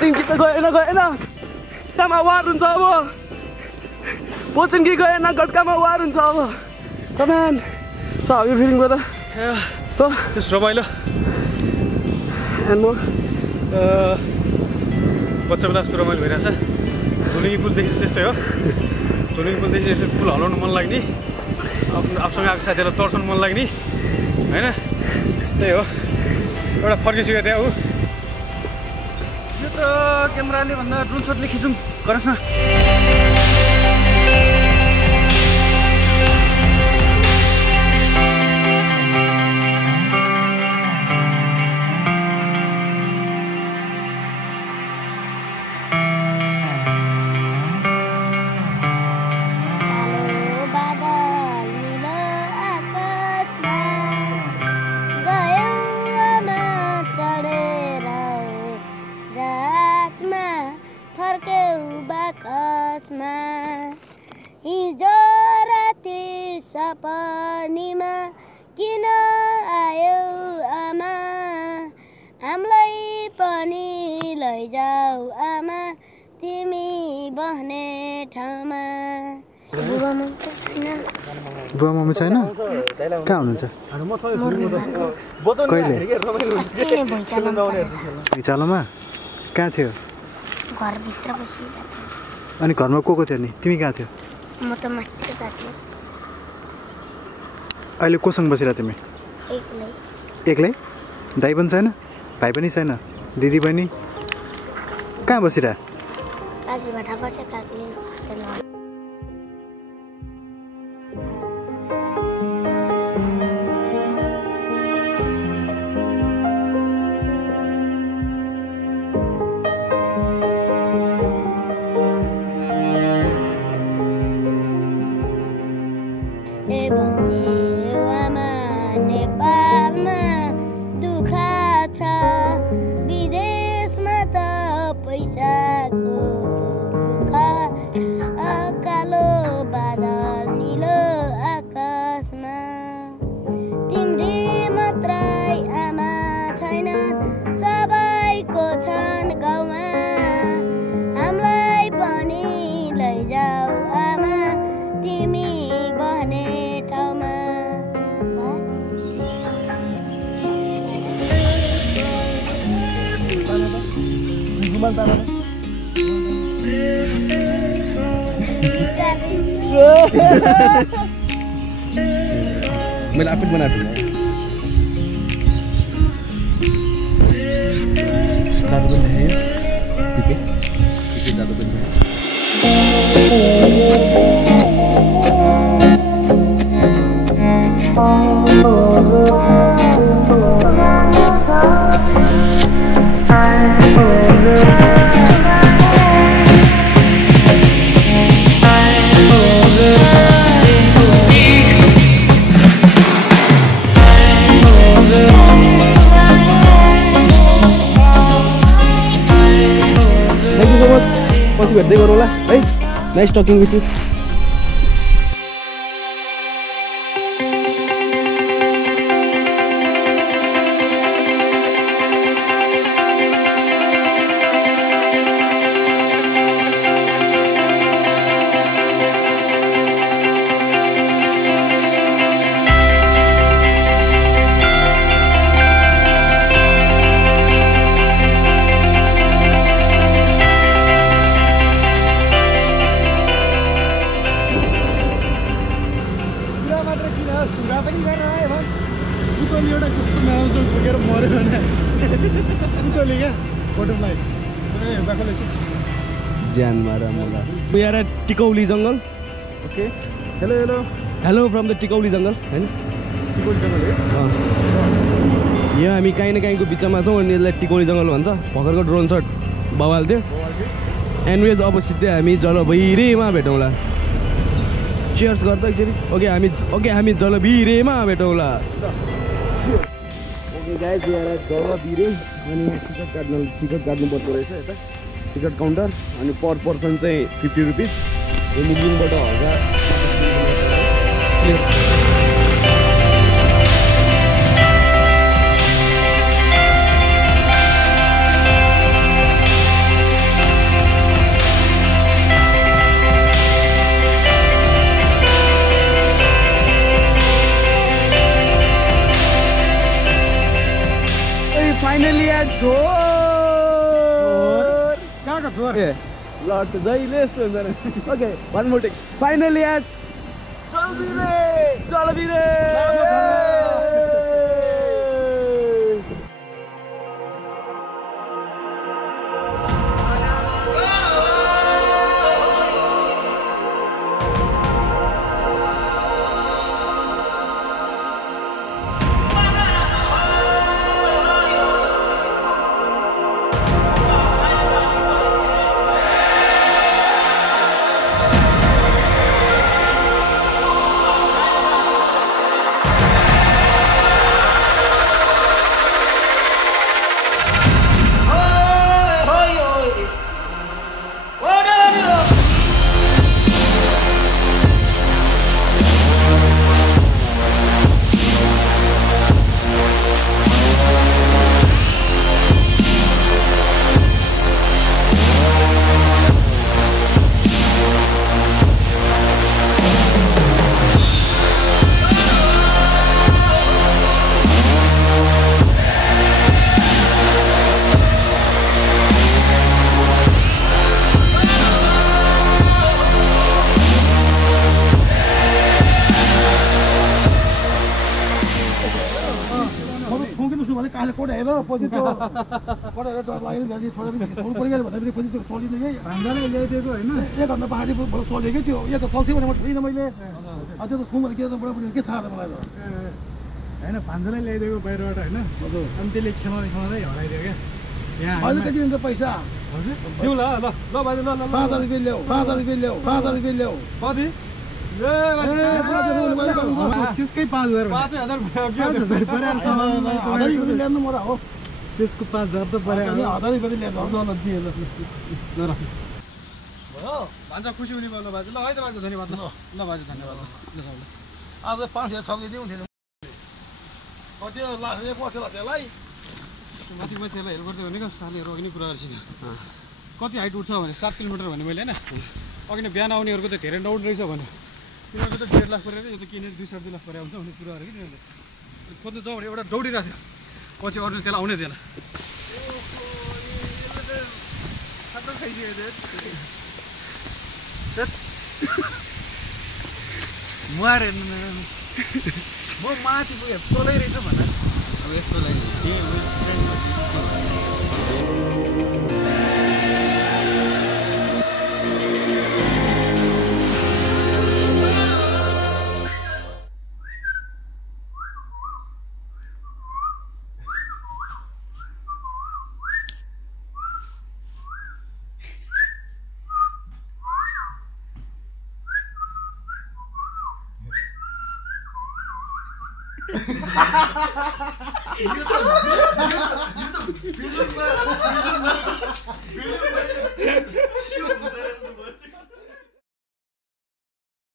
Poaching कि त गएन गट्टामा वार हुन्छ अब पोचिङ कि गएन गट्टामा वार हुन्छ अब कमान so how you feeling brother हो यस रमाइलो एन्ड मोर बच्चा बेला जस्तो रमाइलो भइरहेछ झुलुङ्गी पुलदेखि त्यस्तै हो झुलुङ्गी पुलदेखि यसो पुल हलाउनु मन लाग्ने आफूसँग आएको साथीहरूलाई तर्साउनु मन लाग्ने होइन त्यही हो एउटा फर्किसक्यो त्यहाँ हो यो त क्यामेराले भन्दा ड्रोन सटले खिचौँ गरोस् न हिजो राति सपनीमा किन आयो आमा हामीलाई पनि लैजाऊ आमा तिमी बस्ने ठाउँमा बुवा मम्मी छैन कहाँ हुनुहुन्छ कहिले भुइँचालोमा कहाँ थियो घरभित्र बसिरहेको थियो अनि घरमा को थियो नि तिमी कहाँ थियो म त माथि गएको थिएँ अहिले कोसँग बसिरहेको तिमी एक्लै दाइ पनि छैन भाइ पनि छैन दिदी बहिनी कहाँ बसिरह काकीबाट बसे काकीले मैले आफै बनाएको जादु पनि देखेँ ठिकै जादु पनि पछि भेट्दै गरौँ होला है nice talking with you We are at Tikauli jungle. Okay. Hello, hello. Hello from the Tikauli jungle. हैन टिकोली जंगल हो यहाँ हामी काहीँ न काहीँको बिचमा छौँ अनि यसलाई टिकोली जङ्गल भन्छ भर्खरको ड्रोन सट बवाल थियो एनवेज अब सिधै हामी जलभिरेमा भेटौँला चियर्स गर्दा एकचोटि ओके हामी जलभिरेमा भेटौँला ओके गाइस यहाँ जलभिरे अनि टिकट काट्नु पर्दो रहेछ यता टिकट काउन्टर अनि पर पर्सन चाहिँ 50 रुपिस यो मुग्लिङबाट हजार ए ल जहिले यस्तो हुन्छ नि okay one more take finally at Jalbire भान्जालाई ल्याइदिएको बाहिरबाट होइन अनि त्यसले खेलाउँदै हराइदियो क्या अहिले कति हुन्छ पैसा हजुर दिउँ ल ल ल बाजे ल 5000 रुपियाँ ल्याऊ 5000 रुपियाँ ल्याऊ 5000 रुपियाँ ल्याऊ कति त्यसकै 5000 ल्याउनु म हो त्यसको 5000 त पऱ्यो 1000 रुपियाँ ल्याउनु ल दिए ल भयो भान्जा खुसी हुने भयो ल बाजे ल है त बाजे धन्यवाद ल बाजे धन्यवाद ल आज 5000 छगिदिउँ थिएन कति लाग्ने पर्छ ल त्यसलाई माथि मान्छेलाई हेल्प गर्दै भनेको साथीहरू अघि नै कुरा गर्छिन कति हाइट उठ्छ भने 7 किलोमिटर भने मैले होइन अघि नै बिहान आउनेहरूको त धेरै डाउट रहेछ भने तिनीहरूको त 1.5 लाख परेर यो त किनेर 2.5 लाख परे हुन्छ भन्ने कुरा गरेको तिनीहरूले खोज्नु जाउँ भने एउटा दौडिरहेको थियो पछि अरूले त्यसलाई आउनै दिएन म माथि पुगेँ तलै रहेछ भन अब यस्तो लागि